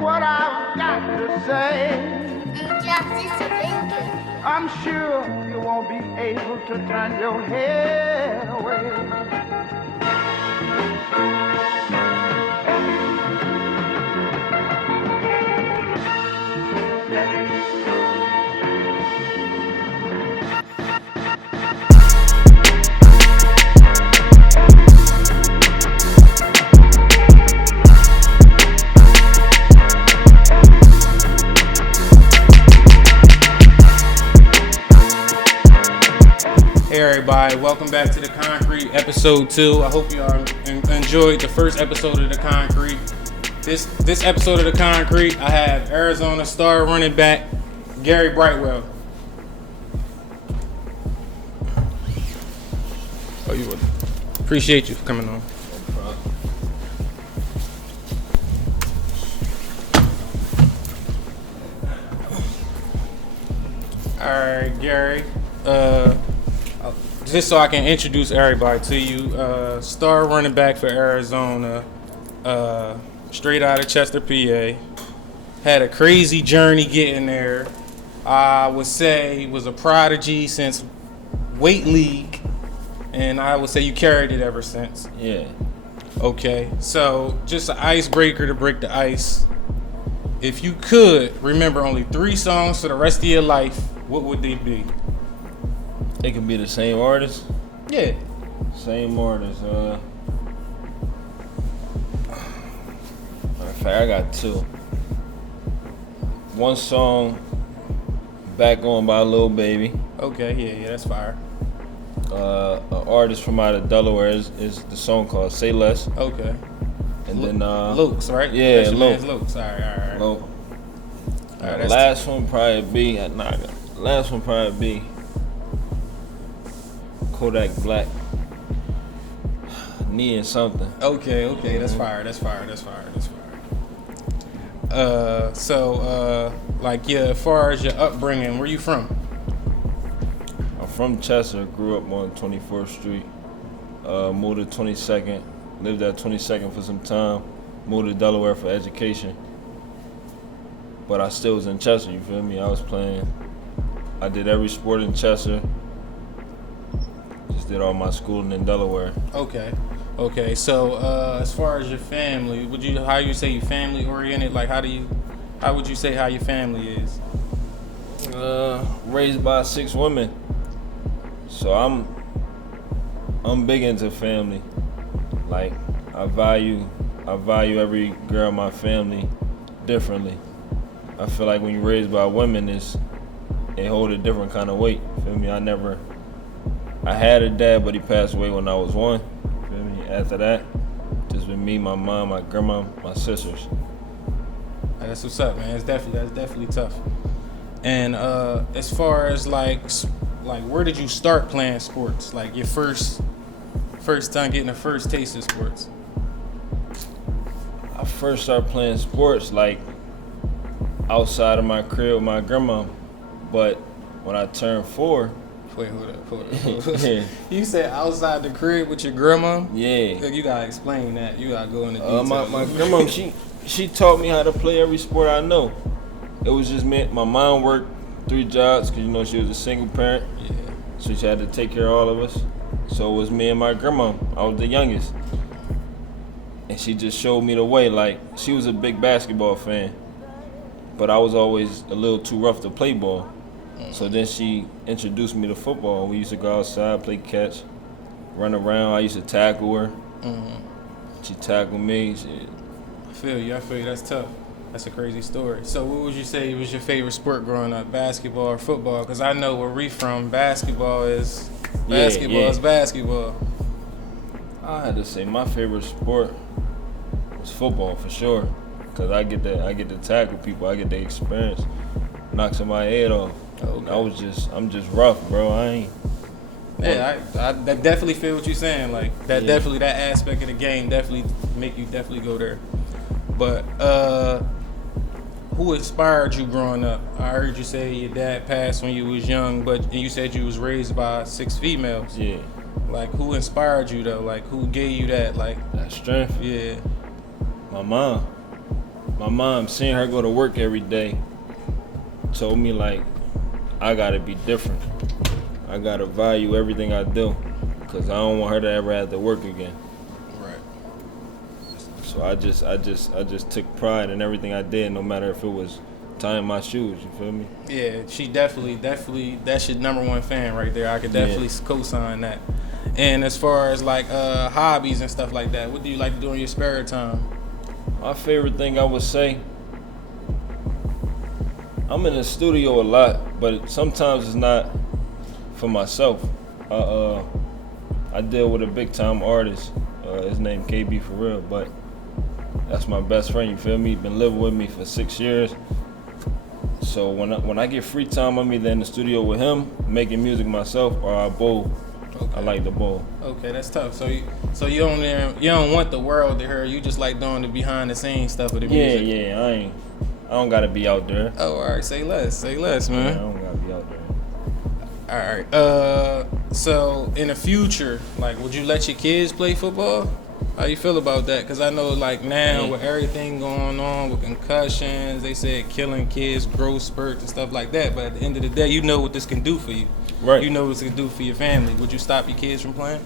what I've got to say. I'm sure you won't be able to turn your head away. Hey everybody, welcome back to The Concrete, episode 2. I hope you all enjoyed the first episode of The Concrete. This episode of The Concrete, I have Arizona star running back, Gary Brightwell. Oh, you would. Appreciate you for coming on. No problem. Alright, Gary. Just so I can introduce everybody to you, star running back for Arizona, straight out of Chester, PA. Had a crazy journey getting there. I would say was a prodigy since weight league, and I would say you carried it ever since. Yeah. Okay, so just an icebreaker to break the ice. If you could remember only 3 songs for the rest of your life, what would they be? It could be the same artist. Yeah. Same artist. Matter of fact, I got 2. One song, Back On by Lil Baby. Okay, yeah, that's fire. An artist from out of Delaware is the song called Say Less. Okay. And then Luke's, right? Yeah, That's your Luke. man's Luke's. All right. Luke. All right, that's Last one probably be Kodak Black. Needing something. Okay, that's fire. So, as far as your upbringing, where you from? I'm from Chester, grew up on 24th Street, moved to 22nd, lived at 22nd for some time, moved to Delaware for education. But I still was in Chester, you feel me? I did every sport in Chester, just did all my schooling in Delaware. Okay. So, as far as your family, how you say you family oriented? Like, how would you say how your family is? Raised by 6 women, so I'm big into family. Like, I value every girl in my family differently. I feel like when you're raised by women, it hold a different kind of weight. Feel me? I had a dad, but he passed away when I was 1. Feel me? After that, just been me, my mom, my grandma, my sisters. That's what's up, man. That's definitely tough. And as far as like where did you start playing sports? Like your first time getting the first taste of sports. I first started playing sports like outside of my crib with my grandma, but when I turned 4. Wait, hold up. Yeah. You said outside the crib with your grandma? Yeah. You gotta explain that. You gotta go into detail. My grandma, she taught me how to play every sport I know. It was just me. My mom worked 3 jobs because she was a single parent. Yeah. So she had to take care of all of us. So it was me and my grandma. I was the youngest. And she just showed me the way. Like, she was a big basketball fan, but I was always a little too rough to play ball. So then she introduced me to football. We used to go outside, play catch, run around. I used to tackle her. Mm-hmm. She tackled me. I feel you. That's tough. That's a crazy story. So what would you say was your favorite sport growing up, basketball or football? Because I know where we from, basketball is basketball. I had to say my favorite sport was football for sure. Because I get to tackle people. I get the experience. Knock somebody's head off. Okay. I'm just rough, bro. I definitely feel what you're saying. Like that, definitely that aspect of the game definitely make you go there. But who inspired you growing up? I heard you say your dad passed when you was young, and you said you was raised by 6 females. Yeah. Like, who inspired you though? Like, who gave you that? Like that strength. Yeah. My mom. my mom, seeing her go to work every day, told me like, I gotta be different. I gotta value everything I do, cause I don't want her to ever have to work again. Right. So I just took pride in everything I did, no matter if it was tying my shoes. You feel me? Yeah, she definitely. That's your number one fan right there. I could definitely co-sign that. And as far as like hobbies and stuff like that, what do you like to do in your spare time? My favorite thing I would say, I'm in the studio a lot, but sometimes it's not for myself. I deal with a big time artist. His name KB for real, but that's my best friend. You feel me? Been living with me for 6 years. So when I get free time, I'm either in the studio with him, making music myself, or I bowl. Okay. I like to bowl. Okay, that's tough. So you don't want the world to hear. You just like doing the behind the scenes stuff with the music. Yeah. I don't gotta be out there. Oh, all right. Say less, man. Yeah, I don't gotta be out there. All right. So in the future, like, would you let your kids play football? How you feel about that? Because I know, like, now with everything going on with concussions, they said killing kids, growth spurts and stuff like that. But at the end of the day, you know what this can do for you. Right. You know what this can do for your family. Would you stop your kids from playing?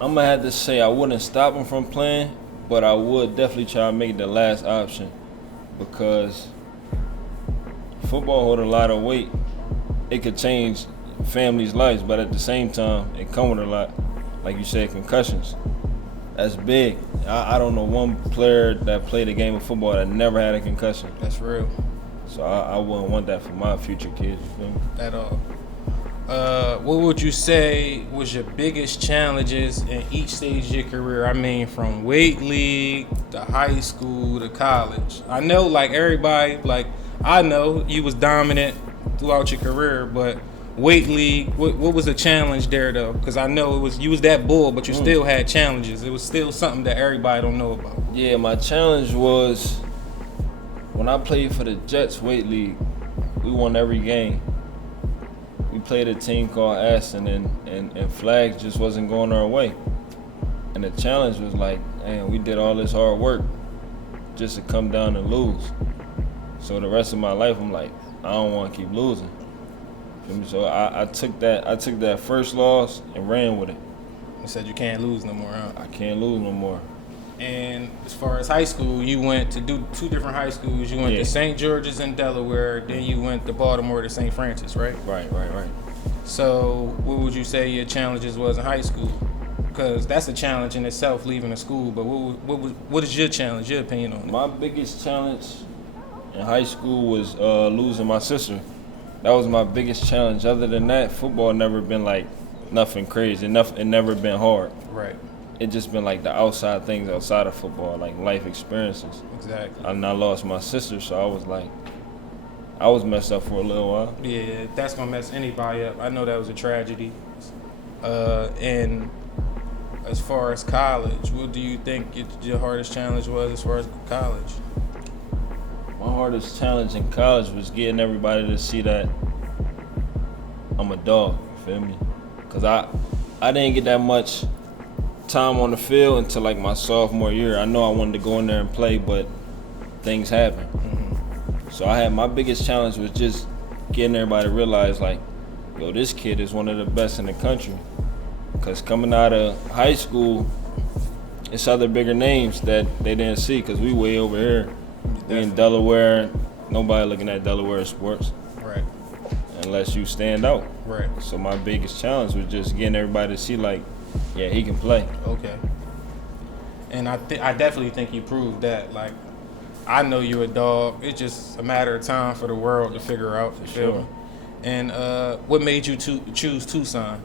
I'm gonna have to say I wouldn't stop them from playing, but I would definitely try to make it the last option, because football hold a lot of weight. It could change families' lives, but at the same time, it come with a lot, like you said, concussions. That's big. I don't know one player that played a game of football that never had a concussion. That's real. So I wouldn't want that for my future kids, you feel me? At all. What would you say was your biggest challenges in each stage of your career? I mean, from weight league to high school to college. I know, like, everybody, like, I know you was dominant throughout your career, but weight league, what was the challenge there, though? Because I know you was that bull, but you still had challenges. It was still something that everybody don't know about. Yeah, my challenge was when I played for the Jets weight league, we won every game. We played a team called Aston, and flags just wasn't going our way. And the challenge was like, man, we did all this hard work just to come down and lose. So the rest of my life, I'm like, I don't want to keep losing. So I took that first loss and ran with it. You said you can't lose no more, huh? I can't lose no more. And as far as high school, you went to do 2 different high schools. You went to St. George's in Delaware, then you went to Baltimore to St. Francis, right? Right. So what would you say your challenges was in high school? Because that's a challenge in itself, leaving the school. But what is your challenge, your opinion on it? My biggest challenge in high school was losing my sister. That was my biggest challenge. Other than that, football never been like nothing crazy. It never been hard. Right. It just been like the outside things outside of football, like life experiences. Exactly. And I lost my sister, so I was messed up for a little while. Yeah, that's gonna mess anybody up. I know that was a tragedy. And as far as college, what do you think your hardest challenge was as far as college? My hardest challenge in college was getting everybody to see that I'm a dog, you feel me? Because I didn't get that much time on the field until like my sophomore year. I know I wanted to go in there and play, but things happened. Mm-hmm. So my biggest challenge was just getting everybody to realize, like, yo, this kid is one of the best in the country. Because coming out of high school, it's other bigger names that they didn't see, because we way over here. We in Delaware, nobody looking at Delaware sports. Right. Unless you stand out. Right. So my biggest challenge was just getting everybody to see, like, yeah, he can play. Okay. And I definitely think you proved that. Like, I know you're a dog. It's just a matter of time for the world to figure out. For sure. And what made you choose Tucson?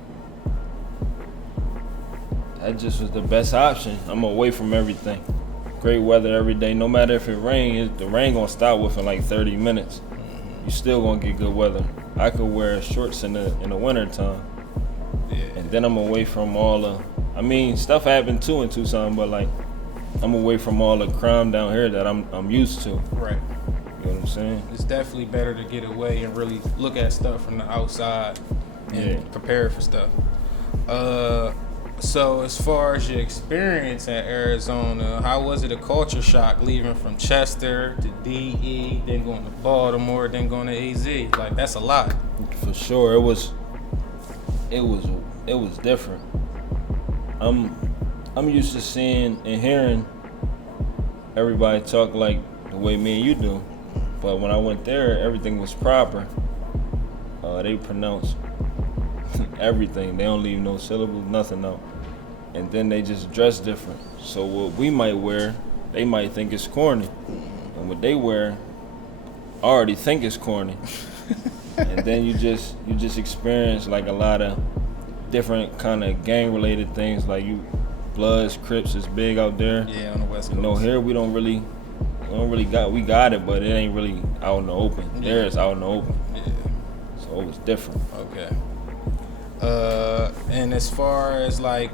That just was the best option. I'm away from everything. Great weather every day. No matter if it rains, the rain gonna stop within like 30 minutes. You still gonna get good weather. I could wear shorts in the winter time. Yeah. And then I'm away from all the, stuff happened too in Tucson, but like, I'm away from all the crime down here that I'm used to. Right. You know what I'm saying? It's definitely better to get away and really look at stuff from the outside and prepare for stuff. So as far as your experience at Arizona, how was it a culture shock leaving from Chester to DE, then going to Baltimore, then going to AZ? Like that's a lot. For sure, it was different. I'm used to seeing and hearing everybody talk like the way me and you do, but when I went there, everything was proper. They pronounce everything. They don't leave no syllables, nothing out. And then they just dress different. So what we might wear, they might think it's corny. And what they wear, I already think it's corny. And then you just experience like a lot of different kind of gang related things, like Bloods, Crips is big out there. Yeah, on the West Coast. You know, here we got it, but it ain't really out in the open. Yeah. There it's out in the open. Yeah. So it was different. Okay. And as far as like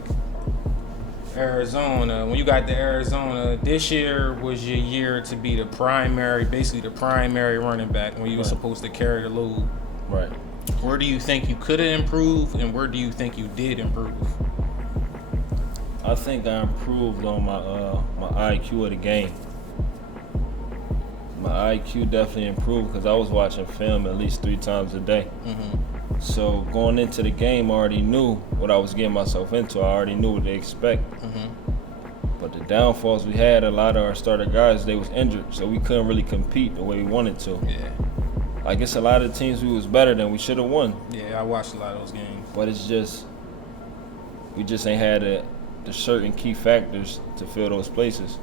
Arizona, when you got to Arizona, this year was your year to be basically the primary running back when you were supposed to carry the load. Right. Where do you think you could have improved, and where do you think you did improve? I think I improved on my IQ of the game. My IQ definitely improved because I was watching film at least 3 times a day. Mm-hmm. So going into the game, I already knew what I was getting myself into. I already knew what to expect. Mm-hmm. But the downfalls we had, a lot of our starter guys, they was injured, so we couldn't really compete the way we wanted to. Yeah. I guess a lot of the teams we was better than, we should have won. Yeah, I watched a lot of those games. But it's just, we just ain't had the certain key factors to fill those places.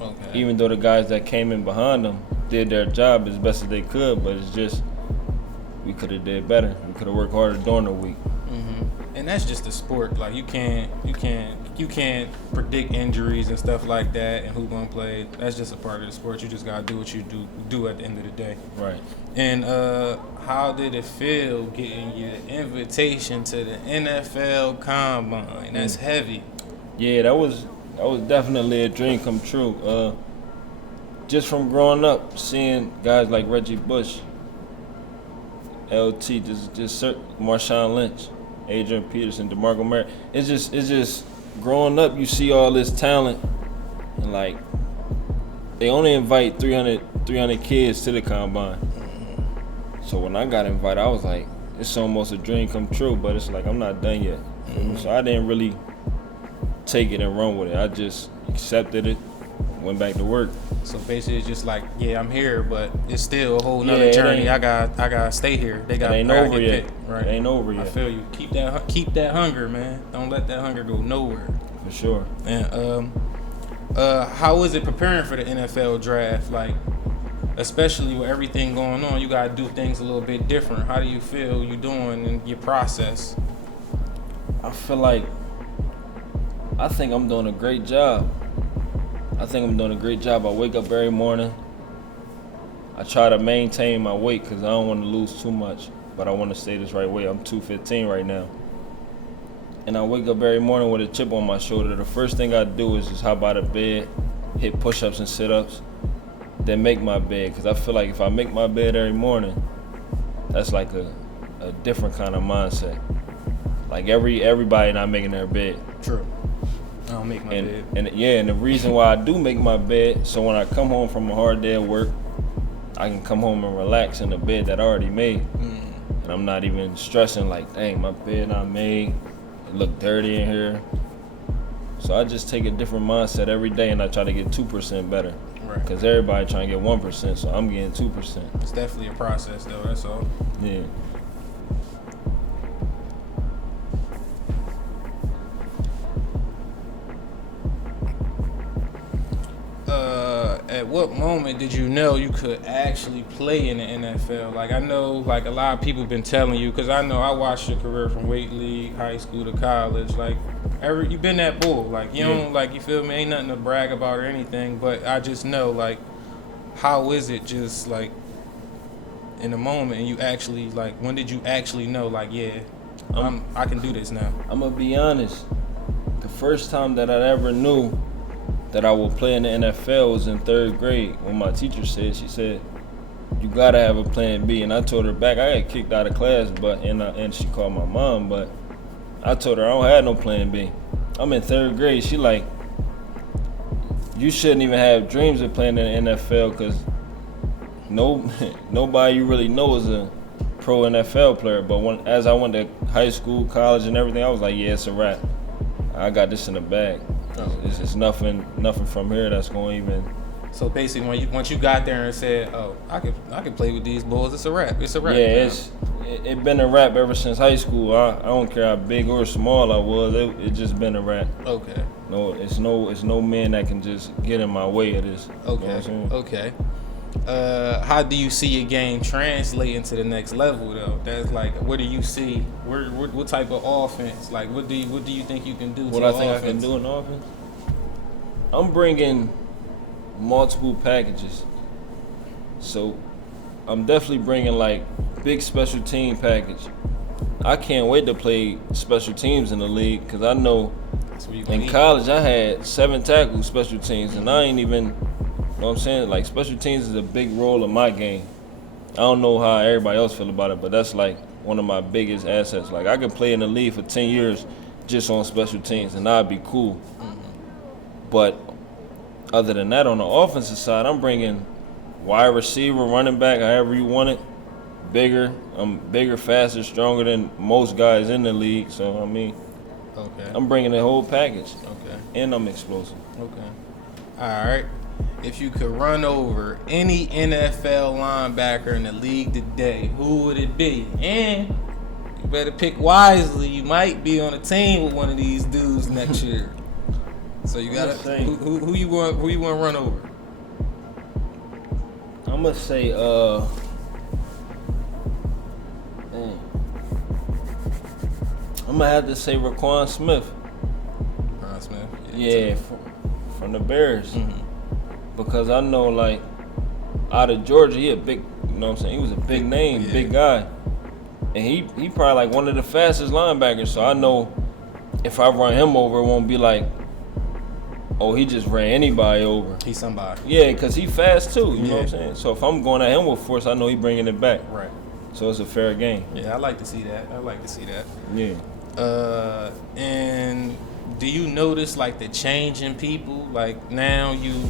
Okay. Even though the guys that came in behind them did their job as best as they could, but it's just, we could have did better. We could have worked harder during the week. Mm-hmm. And that's just the sport. Like you can't predict injuries and stuff like that, and who's gonna play. That's just a part of the sport. You just gotta do what you do at the end of the day. Right. And how did it feel getting your invitation to the NFL Combine? That's heavy. Yeah, that was definitely a dream come true. Just from growing up, seeing guys like Reggie Bush, LT, just Marshawn Lynch, Adrian Peterson, DeMarco Murray. It's just growing up, you see all this talent, and like they only invite 300 kids to the combine. So when I got invited, I was like, it's almost a dream come true, but it's like I'm not done yet. So I didn't really take it and run with it. I just accepted it, went back to work. So basically, it's just like, yeah, I'm here, but it's still a whole nother journey. I gotta stay here. It ain't over yet. Right. It ain't over yet. I feel you. Keep that hunger, man. Don't let that hunger go nowhere. For sure. And how is it preparing for the NFL draft? Like, especially with everything going on, you gotta do things a little bit different. How do you feel you doing in your process? I think I'm doing a great job. I wake up every morning. I try to maintain my weight because I don't want to lose too much, but I want to stay this right weight. I'm 215 right now. And I wake up every morning with a chip on my shoulder. The first thing I do is just hop out of bed, hit push-ups and sit-ups, then make my bed. Because I feel like if I make my bed every morning, that's like a different kind of mindset. Like everybody not making their bed. True. I don't make my bed. And the reason why I do make my bed, so when I come home from a hard day at work, I can come home and relax in the bed that I already made. And I'm not even stressing like, dang, my bed not made. It look dirty in here. So I just take a different mindset every day and I try to get 2% better. Right. Because everybody trying to get 1%, so I'm getting 2%. It's definitely a process though, that's all. Yeah. At what moment did you know you could actually play in the NFL? Like I know, like a lot of people been telling you, because I know I watched your career from weight league, high school to college. Like you been that bull. Like you don't like, you feel me? Ain't nothing to brag about or anything. But I just know, like, how is it just like in the moment and you actually like, when did you actually know? Like, yeah, I can do this now. I'm gonna be honest. The first time that I ever knew that I would play in the NFL was in 3rd grade when my teacher said, she said, you gotta have a plan B. And I told her back, I got kicked out of class, and she called my mom, but I told her I don't have no plan B. I'm in 3rd grade. She like, you shouldn't even have dreams of playing in the NFL because nobody you really know is a pro NFL player. But as I went to high school, college, and everything, I was like, yeah, it's a wrap. I got this in the bag. Oh, It's nothing from here that's going to even. So basically, once you got there and said, "Oh, I could play with these boys," it's a wrap. It's a wrap. Yeah, it been a wrap ever since high school. I don't care how big or small I was. It just been a wrap. Okay. No, it's no man that can just get in my way of this. Okay. You know what I'm saying? Okay. How do you see your game translating to the next level though? That's like, what do you see? What type of offense? Like, what do you think you can do? What to I think offense? I can do in offense? I'm bringing multiple packages. So I'm definitely bringing like big special team package. I can't wait to play special teams in the league because I know in college I had 7 tackles special teams and I ain't even, you know what I'm saying? Like special teams is a big role in my game. I don't know how everybody else feel about it, but that's like one of my biggest assets. Like I could play in the league for 10 years just on special teams and I'd be cool. But other than that, on the offensive side, I'm bringing wide receiver, running back, however you want it. Bigger. I'm bigger, faster, stronger than most guys in the league. So, I mean, okay. I'm bringing the whole package. Okay. And I'm explosive. Okay. All right. If you could run over any NFL linebacker in the league today, who would it be? And you better pick wisely. You might be on a team with one of these dudes next year. So you gotta who you want to run over? I'm gonna say I'm gonna have to say Raquan Smith. Raquan Smith. Yeah, from the Bears. Mm-hmm. Because I know like out of Georgia, he a big, you know what I'm saying? He was a big name, big guy. And he probably like one of the fastest linebackers. So I know if I run him over, it won't be like, oh, he just ran anybody over. He's somebody. Yeah, because he fast too, you know what I'm saying? So if I'm going at him with force, I know he bringing it back. Right. So it's a fair game. Yeah, I like to see that. Yeah. And do you notice like the change in people? Like now you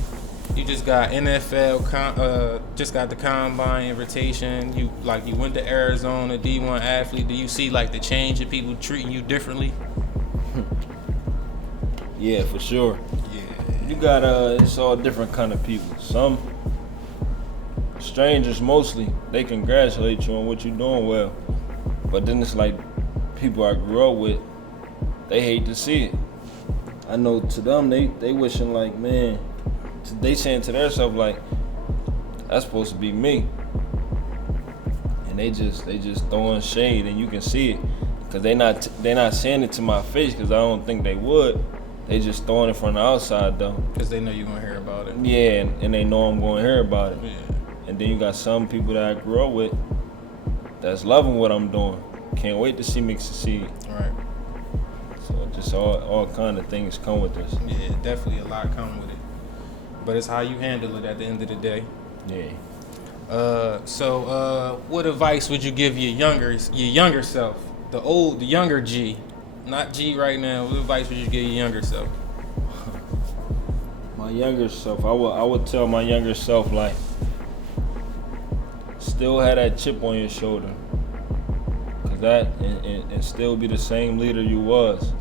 just got NFL, just got the combine invitation. You went to Arizona, D1 athlete. Do you see like the change in people treating you differently? Yeah, for sure. Yeah. You got it's all different kind of people. Some strangers mostly, they congratulate you on what you're doing well. But then it's like people I grew up with, they hate to see it. I know to them they wishing like, man, they saying to themselves like, that's supposed to be me. And they just throwing shade and you can see it. Cause they not saying it to my face because I don't think they would. They just throwing it from the outside though. Because they know you're going to hear about it. Yeah, and they know I'm going to hear about it. Yeah. And then you got some people that I grew up with that's loving what I'm doing. Can't wait to see me succeed. Right. So just all kind of things come with this. Yeah, definitely a lot come with it. But it's how you handle it at the end of the day. Yeah. So what advice would you give your younger self? The younger G. Not G right now. What advice would you give your younger self? My younger self, I would tell my younger self like, still have that chip on your shoulder, cause that and still be the same leader you was,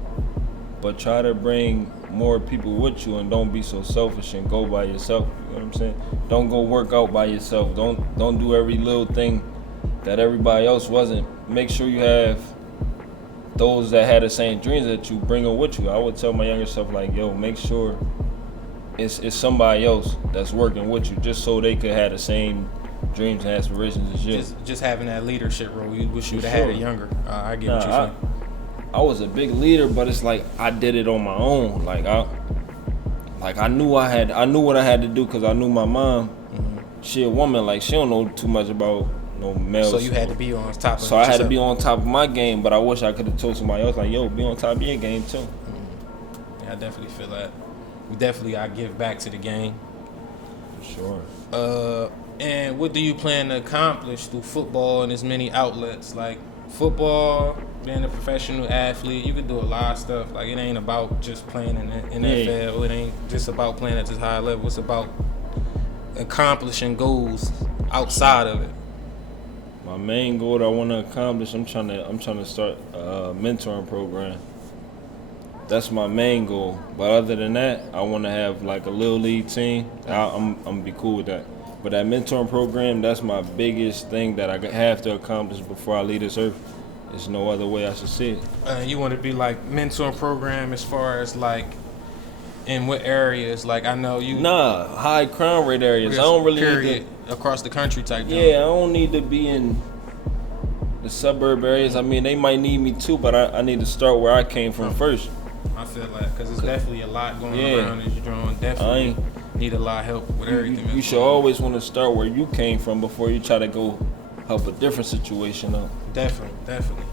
but try to bring more people with you and don't be so selfish and go by yourself. You know what I'm saying? Don't go work out by yourself. Don't do every little thing that everybody else wasn't. Make sure you have those that had the same dreams that you, bring them with you. I would tell my younger self like, yo, make sure it's somebody else that's working with you, just so they could have the same dreams and aspirations as you. Just having that leadership role. You wish you would have had it younger. I get what you're saying. I was a big leader, but it's like I did it on my own. Like I knew what I had to do because I knew my mom. Mm-hmm. She a woman, like she don't know too much about no males. So you had to be on top of it. So I had to be on top of my game, but I wish I could have told somebody else like, yo, be on top of your game too. Mm-hmm. Yeah, I definitely feel that. I give back to the game. For sure. And what do you plan to accomplish through football and as many outlets? Like football, being a professional athlete, you can do a lot of stuff. Like, it ain't about just playing in the NFL. It ain't just about playing at this high level. It's about accomplishing goals outside of it. My main goal that I want to accomplish, I'm trying to start a mentoring program. That's my main goal. But other than that, I want to have like a little league team. I'm gonna be cool with that. But that mentoring program, that's my biggest thing that I have to accomplish before I leave this earth. There's no other way I should see it. You want to be like mentoring program as far as like in what areas? Like, I know you. Nah, high crime rate areas. I don't really need to, across the country type thing. Yeah, I don't need to be in the suburb areas. I mean, they might need me too, but I need to start where I came from first. I feel like, because it's definitely a lot going around as you're doing. Definitely need a lot of help with everything. You should always want to start where you came from before you try to go help a different situation out. Definitely.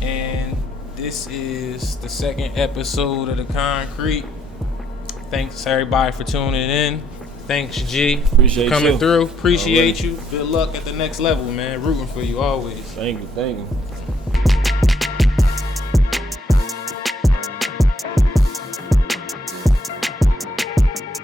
And this is the second episode of The Concrete. Thanks everybody for tuning in. Thanks, G. Appreciate coming you. through. Appreciate you. Good luck at the next level, man. Rooting for you always. Thank you.